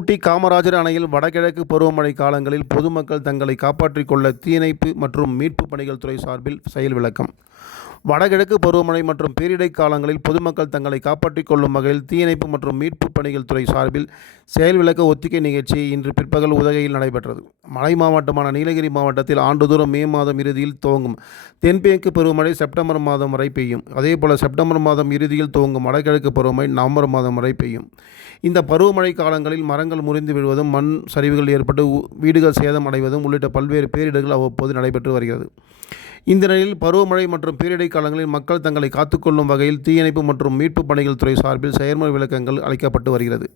ஊட்டி காமராஜர் அணையில் வடகிழக்கு பருவமழை காலங்களில் பொதுமக்கள் தங்களை காப்பாற்றிக் கொள்ள தீயணைப்பு மற்றும் மீட்பு பணிகள் துறை சார்பில் செயல் விளக்கம். வடகிழக்கு பருவமழை மற்றும் பேரிடை காலங்களில் பொதுமக்கள் தங்களை காப்பாற்றிக் கொள்ளும் வகையில் தீயணைப்பு மற்றும் மீட்பு பணிகள் துறை சார்பில் செயல் விளக்க ஒத்திகை நிகழ்ச்சி இன்று பிற்பகல் உதகையில் நடைபெற்றது. மலை மாவட்டமான நீலகிரி மாவட்டத்தில் ஆண்டுதோறும் மே மாதம் இறுதியில் துவங்கும் தென்மேற்கு பருவமழை செப்டம்பர் மாதம் வரை பெய்யும். அதேபோல செப்டம்பர் மாதம் இறுதியில் துவங்கும் வடகிழக்கு பருவமழை நவம்பர் மாதம் வரை பெய்யும். இந்த பருவமழை காலங்களில் மரங்கள் முறிந்து விழுவதும், மண் சரிவுகள் ஏற்பட்டு வீடுகள் சேதம் அடைவதும் உள்ளிட்ட பல்வேறு பேரிடர்கள் அவ்வப்போது நடைபெற்று வருகிறது. இந்த நிலையில் பருவமழை மற்றும் பேரிடை காலங்களில் மக்கள் தங்களை காத்துக்கொள்ளும் வகையில் தீயணைப்பு மற்றும் மீட்பு பணிகள் துறை சார்பில் செயல்முறை விளக்கங்கள் அளிக்கப்பட்டு வருகிறது.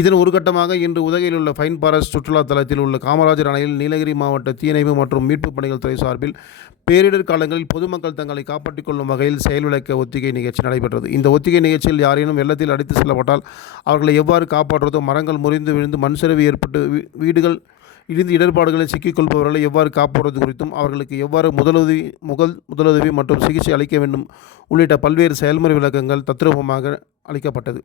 இதன் ஒரு கட்டமாக இன்று உதகையில் உள்ள ஃபைன் ஃபாரஸ்ட் சுற்றுலா தலத்தில் உள்ள காமராஜர் அணையில் நீலகிரி மாவட்ட தீயணைப்பு மற்றும் மீட்பு பணிகள் துறை சார்பில் பேரிடர் காலங்களில் பொதுமக்கள் தங்களை காப்பாற்றிக் கொள்ளும் வகையில் செயல் விளக்க ஒத்திகை நிகழ்ச்சி நடைபெற்றது. இந்த ஒத்திகை நிகழ்ச்சியில் யாரேனும் வெள்ளத்தில் அடித்து செல்லப்பட்டால் அவர்களை எவ்வாறு காப்பாற்றுவதோ, மரங்கள் முறிந்து விழுந்து மண் சரிவு ஏற்பட்டு வீடுகள் இடிந்து இடர்பாடுகளில் சிக்கிக்கொள்பவர்களை எவ்வாறு காப்பாற்றுவது குறித்தும், அவர்களுக்கு எவ்வாறு முதலுதவி மற்றும் சிகிச்சை அளிக்க வேண்டும் உள்ளிட்ட பல்வேறு செயல்முறை விளக்கங்கள் தத்ரூபமாக அளிக்கப்பட்டது.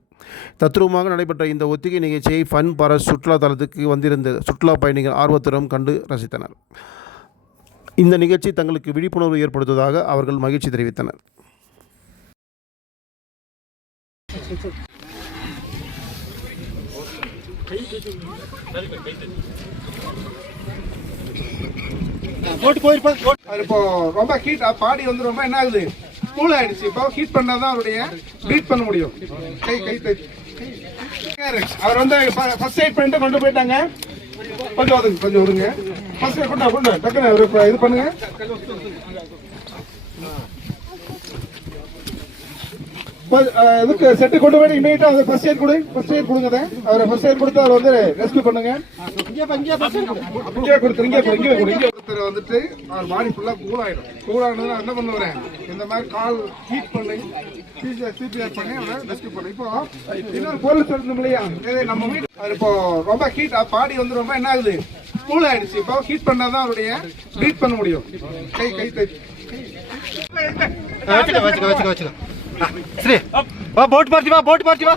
தத்ரூபமாக நடைபெற்ற இந்த ஒத்திகை நிகழ்ச்சியை ஃபன் ஃபாரஸ்ட் சுற்றுலா தலத்துக்கு வந்திருந்த சுற்றுலா பயணிகள் ஆர்வத்துடன் கண்டு ரசித்தனர். இந்த நிகழ்ச்சி தங்களுக்கு விழிப்புணர்வு ஏற்படுத்துவதாக அவர்கள் மகிழ்ச்சி தெரிவித்தனர். இப்போ ரொம்ப ஹீட் பாடி வந்து ரொம்ப என்ன ஆகுது, கூல் ஆயிடுச்சு. இப்போ ஹீட் பண்ணாதான் அவருடைய ப்ரீத் பண்ண முடியும். அவர் வந்து ஃபர்ஸ்ட் எய்ட் பண்ணிட்டு கொண்டு போயிட்டாங்க. கொஞ்சம் ஒதுங்க. ஃபர்ஸ்ட் எய்ட் கொண்டு டக்குனு இது பண்ணுங்க. இதுக்கு செட்டு கொண்டு போய் இமீடியட்டா அதை ஃபர்ஸ்ட் எய்ட் கொடுங்க. அவரை ஃபர்ஸ்ட் எய்ட் கொடுத்து அவர் வந்து ரெஸ்க்யூ பண்ணுங்க. ஒருத்தர் வந்துட்டு அவர் பாடி ஃபுல்லா கூல் ஆயிடும். என்ன பண்ணுவேன், இந்த மாதிரி கால் ஹீட் பண்ணி சிபிஆர் பண்ணி அவரை ரெஸ்க்யூ பண்ணி. இப்போ இன்னொரு பொருள் சொல்லணும் இல்லையா, நம்ம வீடு இப்போ ரொம்ப ஹீட் பாடி வந்து ரொம்ப என்ன ஆகுது, கூல் ஆயிடுச்சு. இப்போ ஹீட் பண்ணாதான் அவருடைய ப்ரீத் பண்ண முடியும். வச்சுக்க சரி, போட் பார்த்தி வா.